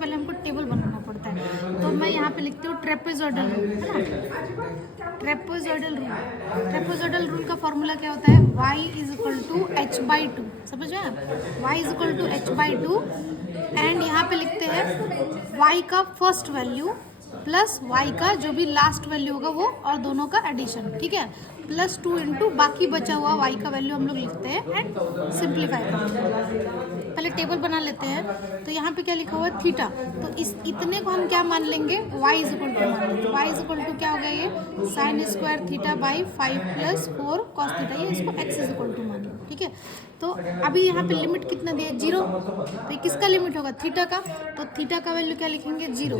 पहले हमको टेबल बनाना पड़ता है। तो मैं यहाँ पे लिखती हूँ ट्रेपेजोइडल रूल, है ना। ट्रेपेजोइडल रूल का फॉर्मूला क्या होता है, y is equal to h/2, समझ में, y is equal to h/2। And यहाँ पे लिखते हैं y का फर्स्ट वैल्यू प्लस y का जो भी लास्ट वैल्यू होगा वो, और दोनों का एडिशन, ठीक है, प्लस 2 इंटू बाकी बचा हुआ y का वैल्यू हम लोग लिखते हैं एंड सिंप्लीफाई करते हैं। पहले टेबल बना लेते हैं। तो यहाँ पे क्या लिखा हुआ है, थीटा। तो इस इतने को हम क्या मान लेंगे, y इज इक्वल टू मान लेंगे। y इज इक्वल टू क्या हो गया, ये sine square theta by 5 plus 4 cos theta, ये इसको x इज इक्वल टू मान लो, ठीक है। तो अभी यहाँ पे लिमिट कितना दिया, 0। तो किसका लिमिट होगा, थीटा का। तो थीटा का वैल्यू क्या लिखेंगे, 0।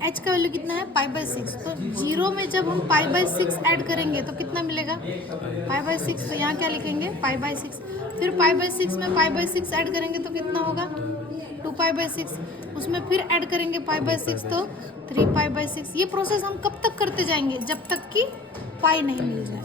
h का वैल्यू कितना है, π/6। तो 0 में जब हम π/6 ऐड करेंगे तो कितना मिलेगा, π/6। तो यहाँ क्या लिखेंगे, π/6। फिर π/6 में π/6 ऐड करेंगे तो कितना होगा, 2π/6। उसमें फिर ऐड करेंगे π/6 तो 3π/6। ये प्रोसेस हम कब तक करते जाएंगे, जब तक कि पाई नहीं मिल जाए।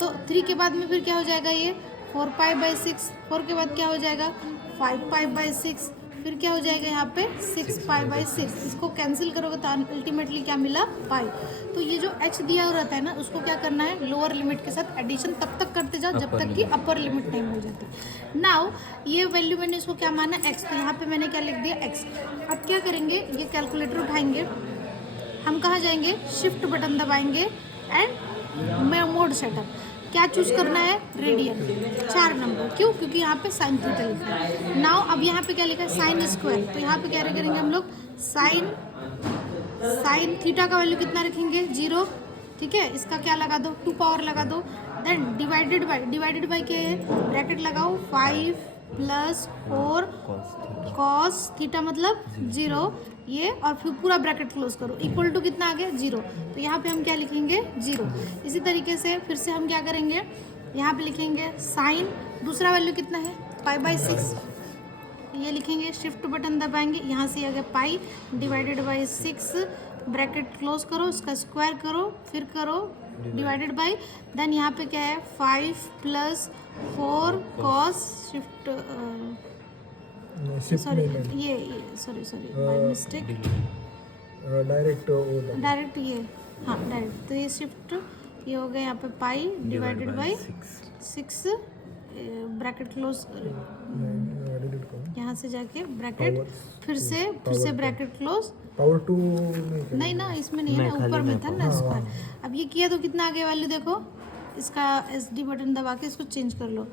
तो 3 के बाद में फिर क्या हो जाएगा, ये 4π/6। 4 के बाद क्या हो जाएगा, 5π/6। फिर क्या हो जाएगा यहाँ पे 6π/6। इसको कैंसिल करोगे तो अल्टीमेटली क्या मिला, पाई। तो ये जो h दिया रहता है ना, उसको क्या करना है, लोअर लिमिट के साथ एडिशन तब तक करते जाओ जब तक कि अपर लिमिट नहीं मिल जाती। नाउ ये वैल्यू मैंने इसको क्या माना, x। तो यहाँ पे मैंने क्या लिख दिया, x। अब क्या करेंगे, ये कैलकुलेटर उठाएंगे, हम कहाँ जाएंगे, शिफ्ट बटन दबाएंगे एंड मोड सेटअप। क्या चूज करना है, रेडियन 4 नंबर। क्यों, क्योंकि यहाँ पे साइन थीटा लिखा है। नाउ अब यहाँ पे क्या लिखा है, साइन स्क्वायर। तो यहाँ पे क्या करेंगे हम लोग, साइन थीटा का वैल्यू कितना रखेंगे, 0, ठीक है। इसका क्या लगा दो, 2 पावर लगा दो। देन डिवाइडेड बाई क्या है, ब्रैकेट लगाओ, 5 प्लस 4 कॉस थीटा मतलब 0, ये, और फिर पूरा ब्रैकेट क्लोज करो, इक्वल टू कितना आ गया, 0। तो यहाँ पे हम क्या लिखेंगे, 0। इसी तरीके से फिर से हम क्या करेंगे, यहाँ पे लिखेंगे साइन, दूसरा वैल्यू कितना है, π/6। ये लिखेंगे, शिफ्ट बटन दबाएंगे, यहाँ से आ गया पाई डिवाइडेड बाई 6, ब्रैकेट क्लोज करो, इसका स्क्वायर करो, फिर करो डिवाइडेड बाई, देन यहाँ पे क्या है, 5 plus 4 cos shift, sorry by mistake, direct ये, हाँ डायरेक्ट। तो ये शिफ्ट, ये हो गया यहाँ पे पाई डिवाइडेड बाई 6, ब्रैकेट क्लोज, यहाँ से जाके ब्रैकेट, फिर से ब्रैकेट क्लोज, पावर 2 नहीं ना, इसमें नहीं है ना, ऊपर में था ना स्क्वायर। अब ये किया तो कितना आ गया वैल्यू, देखो इसका SD बटन दबा के इसको चेंज कर लो।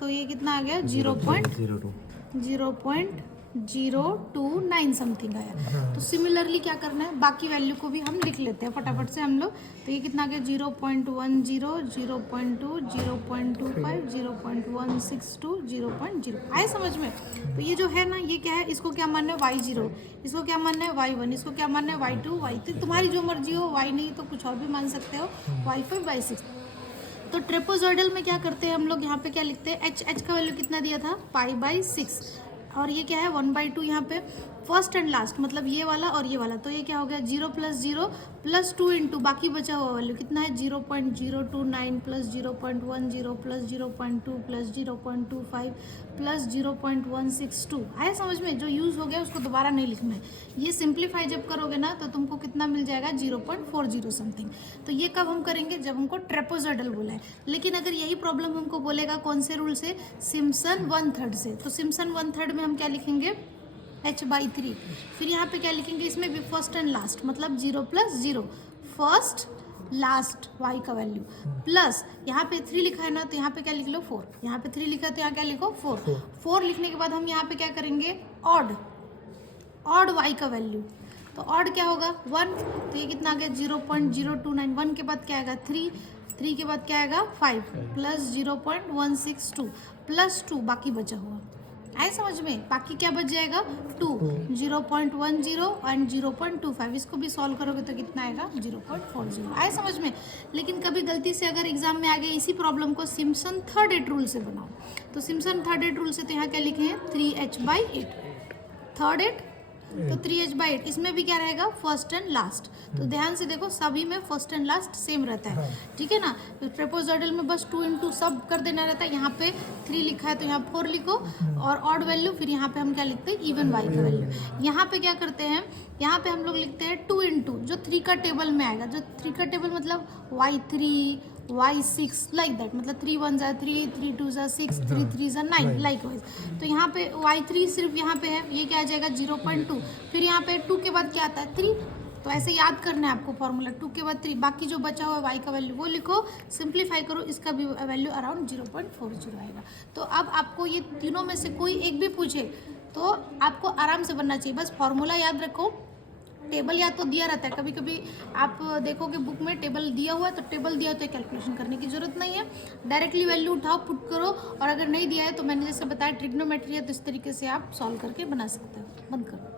तो ये कितना आ गया, 0.029 समथिंग आया। तो सिमिलरली क्या करना है, बाकी वैल्यू को भी हम लिख लेते हैं फटाफट से हम लोग। तो ये कितना आ गया, 0.10, 0.2, 0.25, 0.162, 0.0। आए समझ में। तो ये जो है ना, ये क्या है, इसको क्या मानना है, y0, इसको क्या मानना है, y1, इसको क्या मानना है, y2, y3, तुम्हारी जो मर्जी हो, y नहीं तो कुछ और भी मान सकते हो, y5, y6। तो ट्रेपेजोइडल में क्या करते हैं हम लोग, यहाँ पे क्या लिखते हैं, h का वैल्यू कितना दिया था, π/6, और ये क्या है, 1/2 यहाँ पे फर्स्ट एंड लास्ट, मतलब ये वाला और ये वाला। तो ये क्या हो गया, 0 + 0 प्लस 2 इंटू बाकी बचा हुआ वैल्यू कितना है, 0.029 प्लस 0.10 प्लस 0.2 प्लस 0.25 प्लस 0.162। आया समझ में। जो यूज़ हो गया उसको दोबारा नहीं लिखना है। ये सिंप्लीफाई जब करोगे ना तो तुमको कितना मिल जाएगा, 0.40 समथिंग। तो ये कब हम करेंगे, जब हमको ट्रेपेजोइडल बोला है। लेकिन अगर यही प्रॉब्लम हमको बोलेगा कौन से रूल से, सिम्पसन 1/3 से, तो सिम्पसन 1/3 में हम क्या लिखेंगे, h/3। फिर यहाँ पे क्या लिखेंगे, इसमें भी फर्स्ट एंड लास्ट, मतलब 0 + 0, फर्स्ट लास्ट y का वैल्यू, प्लस यहाँ पे 3 लिखा है ना, तो यहाँ पे क्या लिख लो, 4। यहाँ पे 3 लिखा है तो यहाँ क्या लिखो, 4 लिखने के बाद हम यहाँ पे क्या करेंगे, ऑड y का वैल्यू। तो ऑड क्या होगा, 1। तो ये कितना आ गया, 0.029। 1 के बाद क्या आएगा, 3 के बाद क्या आएगा, 5 प्लस 0.162 प्लस 2 बाकी बचा हुआ। आए समझ में। बाकी क्या बच जाएगा, 2, 0.10 एंड 0.25। इसको भी सॉल्व करोगे तो कितना आएगा, 0.40। आए समझ में। लेकिन कभी गलती से अगर एग्जाम में आ गए इसी प्रॉब्लम को सिम्पसन 3rd रूल से बनाओ, तो सिम्पसन 3rd रूल से तो यहाँ क्या लिखे हैं, 3h/8, 3rd तो 3h/8 इसमें भी क्या रहेगा, फर्स्ट एंड लास्ट। तो ध्यान से देखो, सभी में फर्स्ट एंड लास्ट सेम रहता है, ठीक है ना। ट्रेपेजॉइडल में बस 2 × सब कर देना रहता है। यहाँ पे 3 लिखा है तो यहाँ 4 लिखो, और ऑड वैल्यू फिर यहाँ पे हम क्या लिखते हैं, इवन y का वैल्यू। यहाँ पे क्या करते हैं, यहाँ पे हम लोग लिखते हैं 2 × जो 3 का टेबल में आएगा। जो 3 का टेबल मतलब y3 y6 लाइक दैट, मतलब 3 1 = 3, 3 2 = 6, 3 3 = 9 लाइक वाइज। तो यहाँ पे y3 सिर्फ यहाँ पे है, ये क्या आ जाएगा 0.2। फिर यहाँ पे 2 के बाद क्या आता है 3, तो ऐसे याद करना है आपको फॉर्मूला, 2 के बाद 3, बाकी जो बचा हुआ y का वैल्यू वो लिखो, सिंप्लीफाई करो, इसका भी वैल्यू अराउंड 0.40 आएगा। तो अब आपको ये तीनों में से कोई एक भी पूछे तो आपको आराम से बनना चाहिए, बस फॉर्मूला याद रखो। टेबल या तो दिया रहता है, कभी कभी आप देखोगे बुक में टेबल दिया हुआ है, तो टेबल दिया हो तो कैलकुलेशन करने की जरूरत नहीं है, डायरेक्टली वैल्यू उठाओ पुट करो। और अगर नहीं दिया है तो मैंने जैसे बताया ट्रिग्नोमेट्री है, तो इस तरीके से आप सॉल्व करके बना सकते हो। बंद करो।